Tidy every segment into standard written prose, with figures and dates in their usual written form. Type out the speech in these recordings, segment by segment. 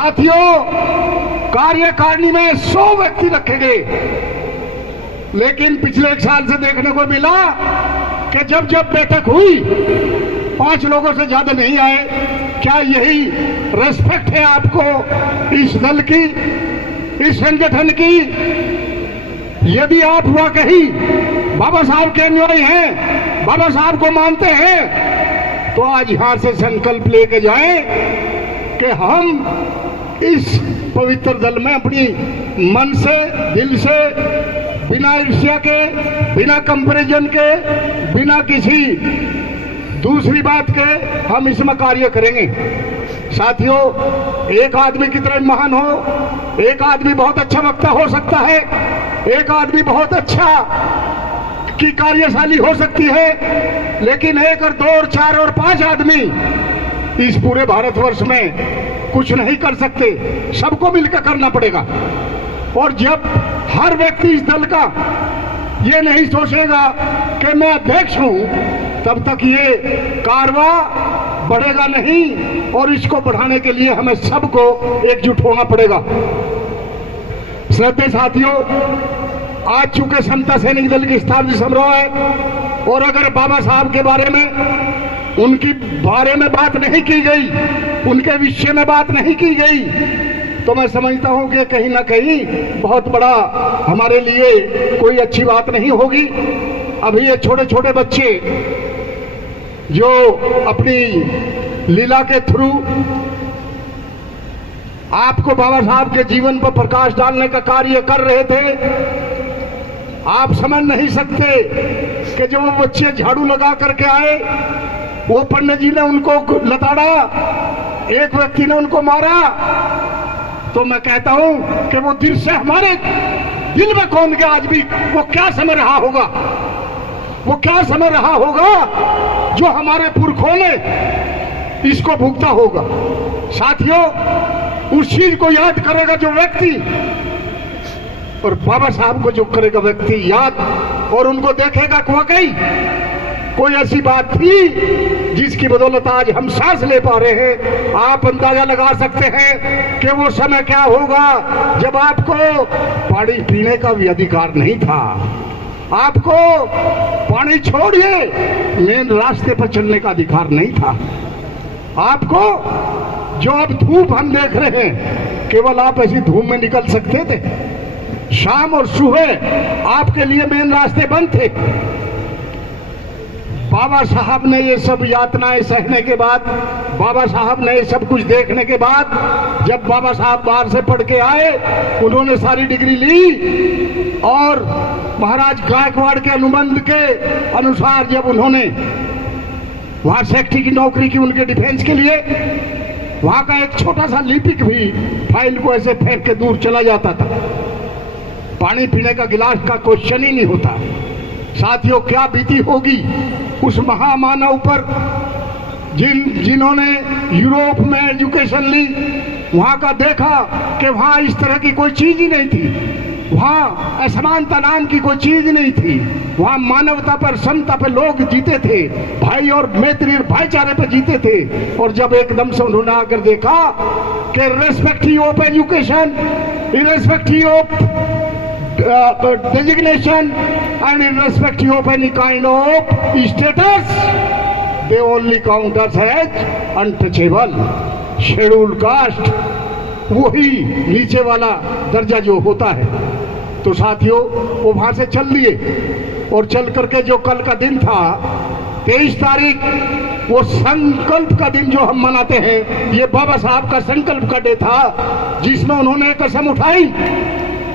साथियों, कार्यकारिणी में 100 व्यक्ति रखे गए, लेकिन पिछले 1 साल से देखने को मिला कि जब जब बैठक हुई 5 लोगों से ज्यादा नहीं आए। क्या यही रेस्पेक्ट है आपको इस दल की, इस संगठन की? यदि आप वाकई बाबा साहब के अनुयायी हैं, बाबा साहब को मानते हैं, तो आज यहां से संकल्प लेके जाएं कि हम इस पवित्र दल में अपनी मन से, दिल से, बिना ईर्ष्या के, बिना कंपैरिजन के, बिना किसी दूसरी बात के हम इसमें कार्य करेंगे। साथियों, एक आदमी कितना महान हो, एक आदमी बहुत अच्छा वक्ता हो सकता है, एक आदमी बहुत अच्छा की कार्यशाली हो सकती है, लेकिन 1 और 2 और 4 और 5 आदमी इस पूरे भारतवर्ष में कुछ नहीं कर सकते। सबको मिलकर करना पड़ेगा। और जब हर व्यक्ति इस दल का ये नहीं सोचेगा कि मैं अध्यक्ष हूं, तब तक ये कारवा बढ़ेगा नहीं, और इसको बढ़ाने के लिए हमें सबको एकजुट होना पड़ेगा। श्रद्धेय साथियों, आज चूंकि समता सैनिक दल की स्थापना समारोह है, और अगर बाबा साहब के बारे में, उनकी बारे में बात नहीं की गई, उनके विषय में बात नहीं की गई, तो मैं समझता हूं कि कहीं ना कहीं बहुत बड़ा हमारे लिए कोई अच्छी बात नहीं होगी। अभी ये छोटे छोटे बच्चे जो अपनी लीला के थ्रू आपको बाबा साहब के जीवन पर प्रकाश डालने का कार्य कर रहे थे, आप समझ नहीं सकते कि जब वो बच्चे झाड़ू लगा करके आए, वो पंडित जी ने उनको लताड़ा, एक व्यक्ति ने उनको मारा, तो मैं कहता हूं कि वो दिल से हमारे दिल में कौन गया आज भी, वो क्या समझ रहा होगा, वो क्या समझ रहा होगा जो हमारे पुरखों ने इसको भुगता होगा। साथियों, उस चीज को याद करेगा जो व्यक्ति, और बाबा साहब को जो करेगा व्यक्ति याद, और उनको देखेगा कि वाकई कोई ऐसी बात थी जिसकी बदौलत आज हम सांस ले पा रहे हैं। आप अंदाजा लगा सकते हैं कि वो समय क्या होगा जब आपको पानी पीने का भी अधिकार नहीं था, आपको पानी छोड़िए मेन रास्ते पर चलने का अधिकार नहीं था, आपको जो अब धूप हम देख रहे हैं, केवल आप ऐसी धूप में निकल सकते थे। शाम और सुबह आपके लिए मेन रास्ते बंद थे। बाबा साहब ने ये सब यातनाएं सहने के बाद, बाबा साहब ने ये सब कुछ देखने के बाद, जब बाबा साहब बाहर से पढ़ के आए, उन्होंने सारी डिग्री ली, और महाराज गायकवाड़ के अनुबंध के अनुसार जब उन्होंने वहां सेक्रेटरी की नौकरी की उनके डिफेंस के लिए, वहां का एक छोटा सा लिपिक भी फाइल को ऐसे फेंक के दूर चला जाता था। पानी पीने का गिलास का क्वेश्चन ही नहीं होता। साथियों, क्या बीती होगी उस महामानव पर जिन्होंने यूरोप में एजुकेशन ली, वहां का देखा कि वहां इस तरह की कोई चीज ही नहीं थी, वहां असमानता नाम की कोई चीज नहीं थी, वहां मानवता पर, समता पर लोग जीते थे, भाई और मैत्री और भाईचारे पर जीते थे। और जब एकदम से उन्होंने आकर देखा कि irrespective of education, irrespective of designation and irrespective of any kind of status, they only count us as untouchable, scheduled caste, वही नीचे वाला दर्जा जो होता है। तो साथियों, वो वहां से चल लिए, और चल करके जो कल का दिन था 23 तारीख, वो संकल्प का दिन जो हम मनाते हैं, ये बाबा साहब का संकल्प का डे था, जिसमें उन्होंने कसम उठाई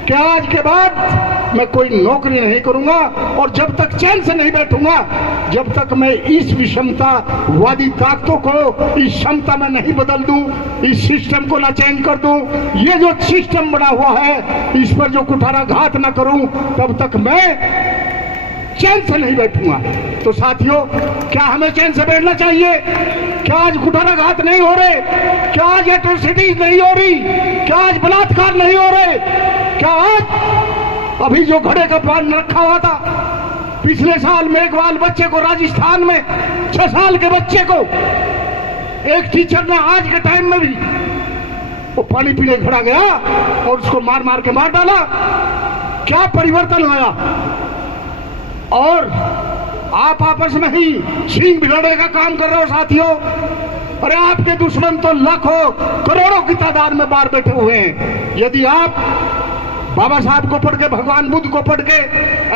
कि आज के बाद मैं कोई नौकरी नहीं करूंगा, और जब तक चैन से नहीं बैठूंगा, जब तक मैं इस विषमतावादी ताकतों को इस क्षमता में नहीं बदल दूं, इस सिस्टम को ना चेंज कर दूं, ये जो सिस्टम बना हुआ है इस पर जो कुठाराघात ना करूं, तब तक मैं चैन से नहीं बैठूंगा। तो साथियों, क्या हमें चैन से बैठना चाहिए? क्या आज कुठाराघात नहीं हो रहे? क्या आज एट्रोसिटीज नहीं हो रही? क्या आज बलात्कार नहीं हो रहे? क्या आज अभी जो घड़े का पान रखा हुआ था, पिछले साल मेघवाल बच्चे को राजस्थान में 6 साल के बच्चे को एक टीचर ने आज के टाइम में भी वो पानी पीने खड़ा गया और उसको मार मार के मार डाला। क्या परिवर्तन आया? और आप आपस में ही सींग बिगाड़ने का काम कर रहे हो साथियों। अरे आपके दुश्मन तो लाखों करोड़ों की तादाद में बाहर बैठे हुए हैं। यदि आप बाबा साहब को पढ़ के, भगवान बुद्ध को पढ़ के,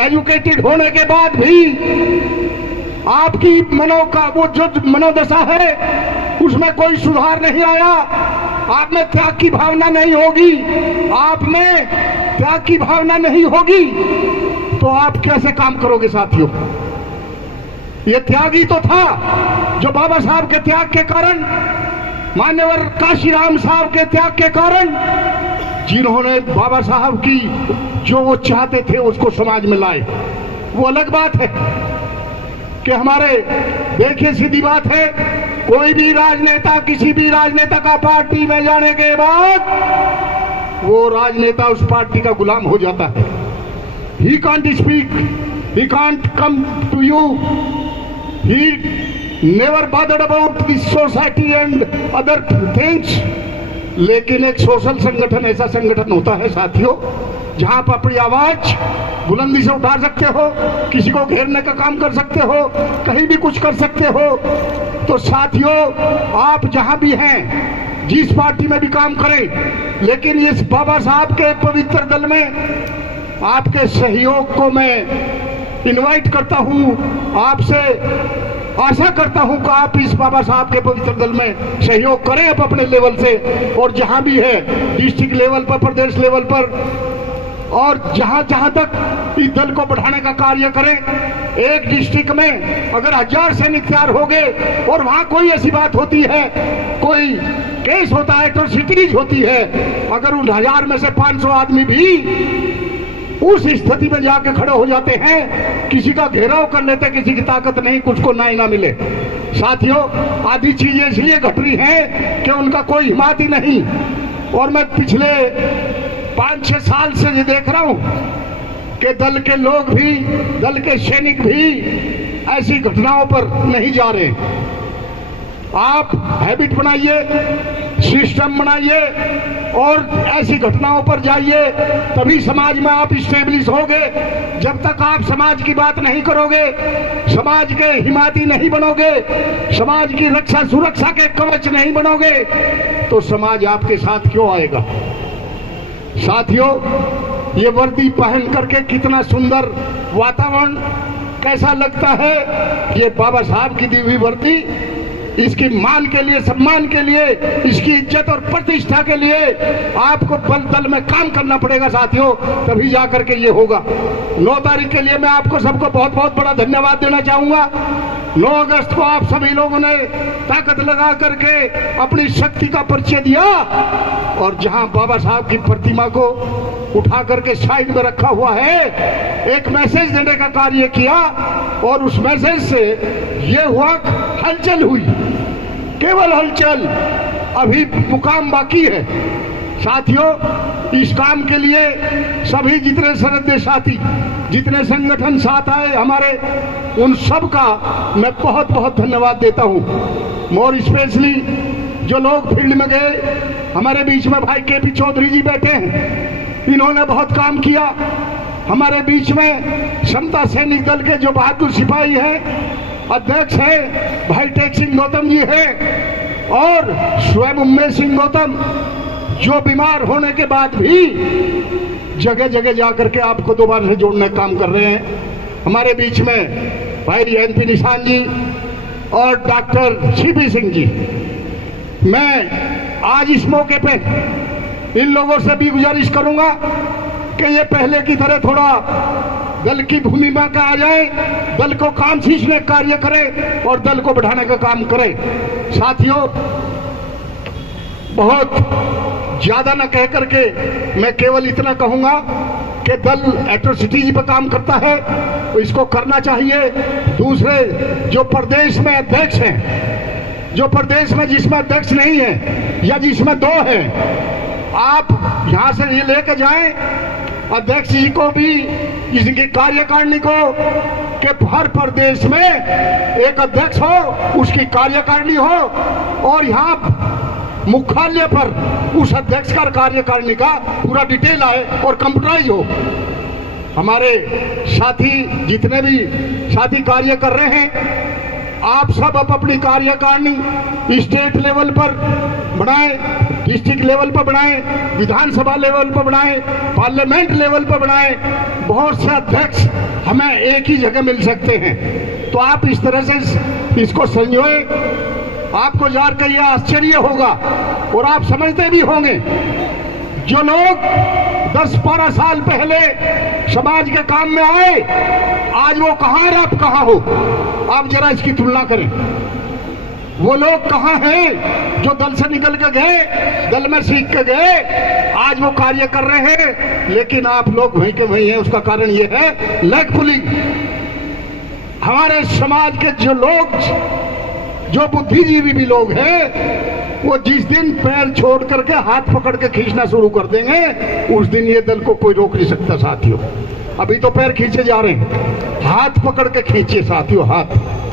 एजुकेटेड होने के बाद भी आपकी वो जो मनोदशा है उसमें कोई सुधार नहीं आया, आप में त्याग की भावना नहीं होगी, आप में त्याग की भावना नहीं होगी, तो आप कैसे काम करोगे साथियों? ये त्यागी तो था जो बाबा साहब के त्याग के कारण, मान्यवर काशीराम साहब के त्याग के कारण, जिन्होंने बाबा साहब की जो वो चाहते थे उसको समाज में लाए। वो अलग बात है कि हमारे, देखिए सीधी बात है, कोई भी राजनेता, किसी भी राजनेता का पार्टी में जाने के बाद वो राजनेता उस पार्टी का गुलाम हो जाता है। He can't speak, he can't come to you, he never bothered about this society and other things. लेकिन एक सोशल संगठन ऐसा संगठन होता है साथियों जहां आप अपनी आवाज बुलंदी से उठा सकते हो, किसी को घेरने का काम कर सकते हो, कहीं भी कुछ कर सकते हो। तो साथियों, आप जहां भी हैं, जिस पार्टी में भी काम करें, लेकिन इस बाबा साहब के पवित्र दल में आपके सहयोग को मैं इनवाइट करता हूं, आपसे आशा करता हूं कि आप इस बाबा साहब के पवित्र दल में सहयोग करें आप अपने लेवल से, और जहां भी है, डिस्ट्रिक्ट लेवल पर, प्रदेश लेवल पर, और जहां जहां तक इस दल को बढ़ाने का कार्य करें। एक डिस्ट्रिक्ट में अगर 1000 सैनिक तैयार हो गए और वहां कोई ऐसी बात होती है, कोई केस होता है, एट्रोसिटीज होती है, अगर उन 1000 में से 500 आदमी भी उस स्थिति में जाके खड़े हो जाते हैं, किसी का घेराव कर लेते, किसी की ताकत नहीं, कुछ को ना मिले। साथियों, आधी चीजें इसलिए घट रही हैं कि उनका कोई हिम्मत ही नहीं। और मैं पिछले 5-6 साल से ये देख रहा हूं कि दल के लोग भी, दल के सैनिक भी ऐसी घटनाओं पर नहीं जा रहे। आप हैबिट बनाइए, सिस्टम बनाइए और ऐसी घटनाओं पर जाइए, तभी समाज में आप स्टेब्लिश होगे। जब तक आप समाज की बात नहीं करोगे, समाज के हिमायती नहीं बनोगे, समाज की रक्षा सुरक्षा के कवच नहीं बनोगे, तो समाज आपके साथ क्यों आएगा? साथियों, ये वर्दी पहन करके कितना सुंदर वातावरण कैसा लगता है। ये बाबा साहब की दी हुई वर्दी, इसकी मान के लिए, सम्मान के लिए, इसकी इज्जत और प्रतिष्ठा के लिए आपको बल दल में काम करना पड़ेगा साथियों, तभी जाकर के ये होगा। 9 तारीख के लिए मैं आपको सबको बहुत बहुत बड़ा धन्यवाद देना चाहूंगा। 9 अगस्त को आप सभी लोगों ने ताकत लगा करके अपनी शक्ति का परिचय दिया, और जहां बाबा साहब की प्रतिमा को उठा करके साइड में रखा हुआ है, एक मैसेज देने का कार्य किया, और उस मैसेज से ये हुआ, हलचल हुई, केवल हलचल, अभी मुकाम बाकी है। साथियों, इस काम के लिए सभी जितने श्रद्धेय साथी, जितने संगठन साथ आए हमारे, उन सब का मैं बहुत बहुत धन्यवाद देता हूं। मोर स्पेशली जो लोग फील्ड में गए, हमारे बीच में भाई केपी चौधरी जी बैठे हैं, इन्होंने बहुत काम किया। हमारे बीच में समता सैनिक दल के जो बहादुर सिपाही हैं, अध्यक्ष है भाई टेक सिंह गौतम जी है, और स्वयं उम्मेश सिंह गौतम, जो बीमार होने के बाद भी जगह जगह जाकर के आपको दोबारा से जोड़ने का काम कर रहे हैं। हमारे बीच में भाई एनपी निशान जी और डॉक्टर सीपी सिंह जी। मैं आज इस मौके पे इन लोगों से भी गुजारिश करूंगा कि ये पहले की तरह थोड़ा दल की भूमिका का आ जाए, दल को काम सींचने का कार्य करे और दल को बढ़ाने का काम करे। साथियों, बहुत ज्यादा न कह करके मैं केवल इतना कहूंगा कि दल एट्रोसिटीज पर काम करता है तो इसको करना चाहिए। दूसरे जो प्रदेश में अध्यक्ष हैं, जो प्रदेश में जिसमें अध्यक्ष नहीं है या जिसमें 2 है, आप यहां से ये लेके जाएं अध्यक्ष जी को भी, इसकी कार्यकारिणी को, कि हर प्रदेश में एक अध्यक्ष हो, उसकी कार्यकारिणी हो, और यहाँ मुख्यालय पर उस अध्यक्ष का कार्यकारिणी का पूरा डिटेल आए और कंप्यूटराइज हो। हमारे साथी जितने भी साथी कार्य कर रहे हैं, आप सब अपनी कार्यकारिणी स्टेट लेवल पर बनाएं, डिस्ट्रिक्ट लेवल पर बनाएं, विधानसभा लेवल पर बनाएं, पार्लियामेंट लेवल पर बनाएं। बहुत से अध्यक्ष हमें एक ही जगह मिल सकते हैं, तो आप इस तरह से इसको संजोएं। आपको जानकर यह आश्चर्य होगा और आप समझते भी होंगे, जो लोग 10-12 साल पहले समाज के काम में आए, आज वो कहाँ और आप कहाँ हो? आप जरा इसकी तुलना करें। वो लोग कहाँ हैं जो दल से निकल के गए, दल में सीख के गए, आज वो कार्य कर रहे हैं, लेकिन आप लोग वहीं के वहीं हैं। उसका कारण ये है लेग पुलिंग। हमारे समाज के जो लोग, जो बुद्धिजीवी भी लोग हैं, वो जिस दिन पैर छोड़ करके हाथ पकड़ के खींचना शुरू कर देंगे, उस दिन ये दल को कोई रोक नहीं सकता साथियों। अभी तो पैर खींचे जा रहे हैं, हाथ पकड़ के खींचिए साथियों, हाथ।